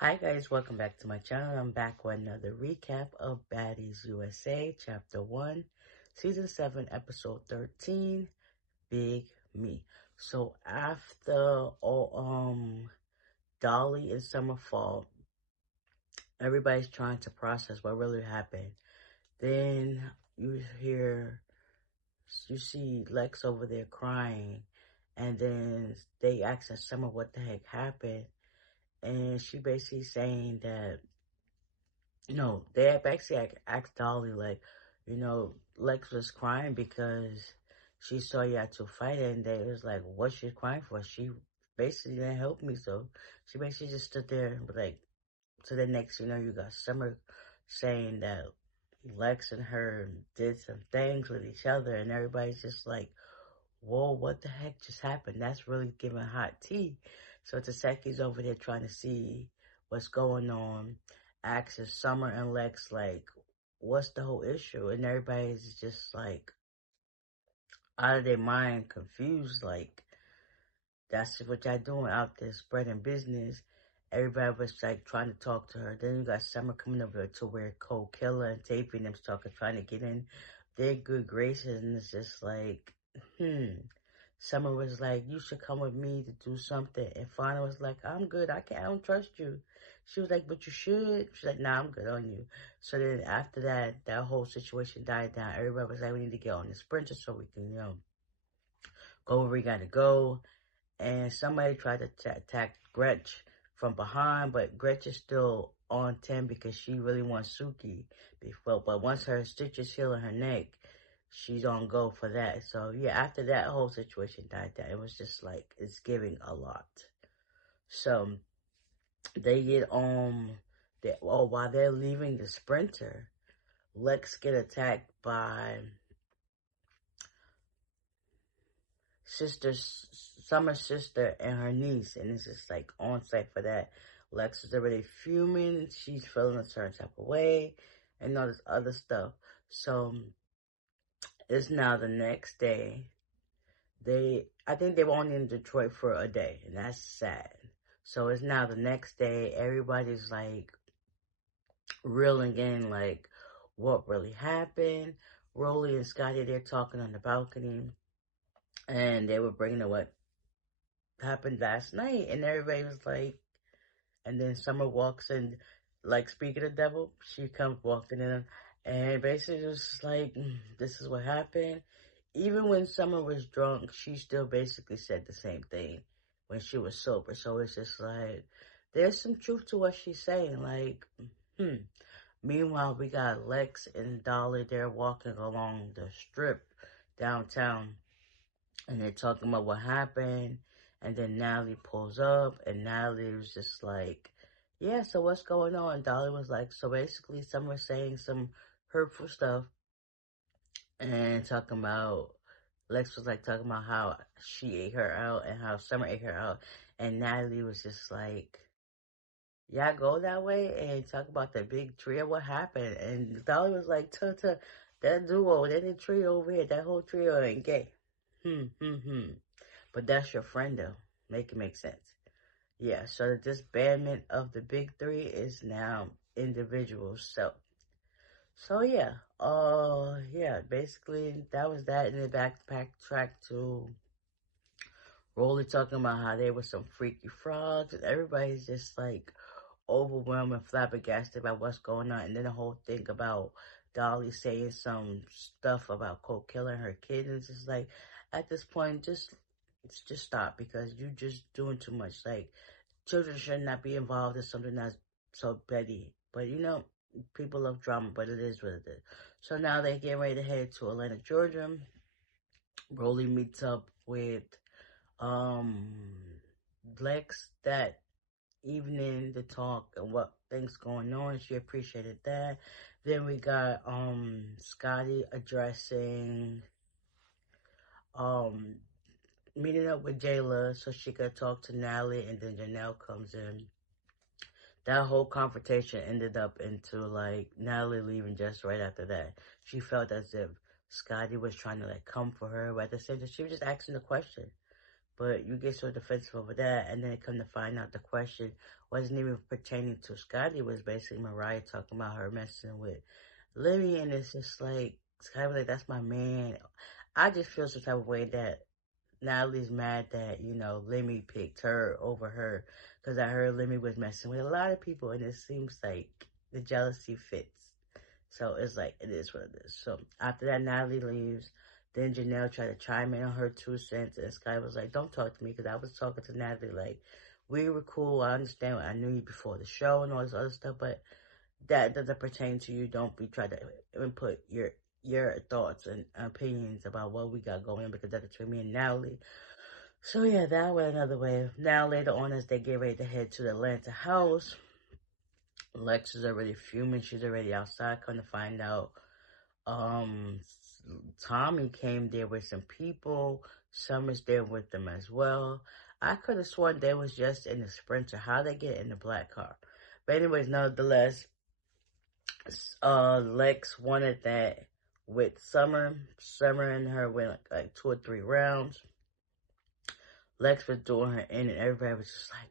Hi guys, welcome back to my channel. I'm back with another recap of Baddies USA, Chapter 1, Season 7, Episode 13, Big Me. So after Dolly and Summer fall, everybody's trying to process what really happened. Then you see Lex over there crying, and then they asking Summer what the heck happened, and she basically saying that no, they had basically asked Dolly, like, Lex was crying because she saw you had to fight it, and they was like, what she crying for? She basically didn't help me, so she basically just stood there, like, to the next, you got Summer saying that Lex and her did some things with each other, and everybody's just like, whoa, what the heck just happened? That's really giving hot tea. So Taseki's over there trying to see what's going on, asking Summer and Lex, like, what's the whole issue? And everybody's just, like, out of their mind, confused, like, that's what y'all doing out there, spreading business. Everybody was, like, trying to talk to her. Then you got Summer coming over to where Cole Killer and Taping them's talking, trying to get in their good graces, and it's just like, Summer was like, you should come with me to do something. And Fauna was like, I'm good. I don't trust you. She was like, but you should. She's like, nah, I'm good on you. So then after that, that whole situation died down. Everybody was like, we need to get on the sprinter so we can, go where we got to go. And somebody tried to attack Gretch from behind, but Gretch is still on 10 because she really wants Suki. But once her stitches heal in her neck, she's on go for that. So yeah, after that whole situation died down, it was just like, it's giving a lot. So they get while they're leaving the sprinter, Lex get attacked by sister, Summer's sister and her niece, and it's just like on site for that. Lex is already fuming. She's feeling a certain type of way, and all this other stuff. So it's now the next day. I think they were only in Detroit for a day, and that's sad. So it's now the next day. Everybody's like reeling in, like, what really happened. Rolly and Scotty, they're talking on the balcony, and they were bringing up what happened last night, and everybody was like, and then Summer walks in, like, speaking of the devil, she comes walking in, and basically it was just like, this is what happened. Even when Summer was drunk, she still basically said the same thing when she was sober. So it's just like, there's some truth to what she's saying. Like, Meanwhile, we got Lex and Dolly. They're walking along the strip downtown, and they're talking about what happened. And then Natalie pulls up, and Natalie was just like, yeah, so what's going on? And Dolly was like, so basically, Summer saying some hurtful stuff, and talking about, Lex was like talking about how she ate her out and how Summer ate her out. And Natalie was just like, yeah, go that way and talk about the big trio, what happened. And Dolly was like, that duo, that trio over here, that whole trio ain't gay. But that's your friend, though. Make it make sense. Yeah, so the disbandment of the big three is now individuals. So yeah, basically that was that. And then backpack track to Rolly talking about how they were some freaky frogs. And everybody's just like overwhelmed and flabbergasted about what's going on. And then the whole thing about Dolly saying some stuff about Coke killing her kid. And it's just like, at this point, just stop, because you're just doing too much. Like, children should not be involved in something that's so petty. But people love drama, but it is what it is. So now they get ready to head to Atlanta, Georgia. Broly meets up with um Lex that evening to talk and what things going on. She appreciated that. Then we got Scotty addressing um meeting up with Jayla so she could talk to Natalie, and then Janelle comes in. That whole confrontation ended up into like Natalie leaving just right after that. She felt as if Scotty was trying to like come for her, but at the same time she was just asking the question. But you get so defensive over that, and then it come to find out the question wasn't even pertaining to Scotty. It was basically Mariah talking about her messing with Lemmy, and it's just like, Scotty was like, that's my man. I just feel some type of way that Natalie's mad that, Lemmy picked her over her, because I heard Lemmy was messing with a lot of people, and it seems like the jealousy fits. So it's like, it is what it is. So after that, Natalie leaves. Then Janelle tried to chime in on her 2 cents, and Sky was like, don't talk to me, because I was talking to Natalie, like, we were cool, I understand, I knew you before the show and all this other stuff, but that doesn't pertain to you. Don't be trying to input your thoughts and opinions about what we got going on, because that's between me and Natalie. So yeah, that went another way. Now later on, as they get ready to head to the Atlanta house, Lex is already fuming. She's already outside. Come to find out, um, Tommy came there with some people. Summer's there with them as well. I could have sworn they was just in the Sprinter. How they get in the black car? But anyways, nonetheless, Lex wanted that with Summer. Summer and her went like 2 or 3 rounds. Lex was doing her in, and everybody was just like,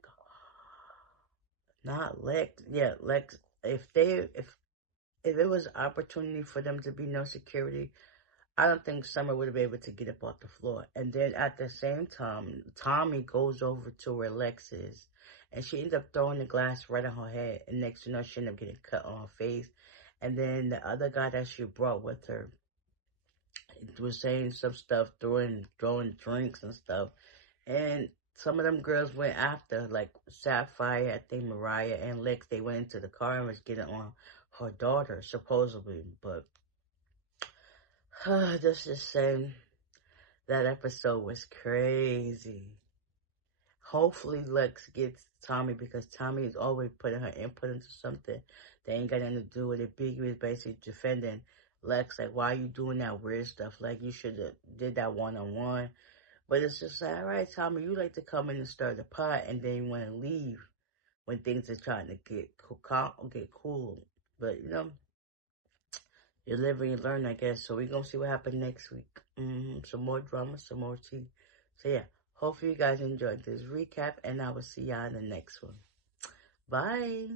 not Lex. Yeah, Lex. If it was opportunity for them to be no security, I don't think Summer would have been able to get up off the floor. And then at the same time, Tommy goes over to where Lex is, and she ends up throwing the glass right on her head. And next to you know, she ended up getting cut on her face. And then the other guy that she brought with her was saying some stuff, throwing drinks and stuff. And some of them girls went after, like Sapphire, I think Mariah and Lex. They went into the car and was getting on her daughter, supposedly. But this is saying that episode was crazy. Hopefully Lex gets Tommy, because Tommy is always putting her input into something that ain't got nothing to do with it. Biggie was basically defending Lex, like, why are you doing that weird stuff? Like, you should have did that one-on-one. But it's just like, all right, Tommy, you like to come in and stir the pot, and then you want to leave when things are trying to get cool. But, you live and you learn, I guess. So we're going to see what happens next week. Some more drama, some more tea. So, yeah. Hopefully you guys enjoyed this recap, and I will see y'all in the next one. Bye.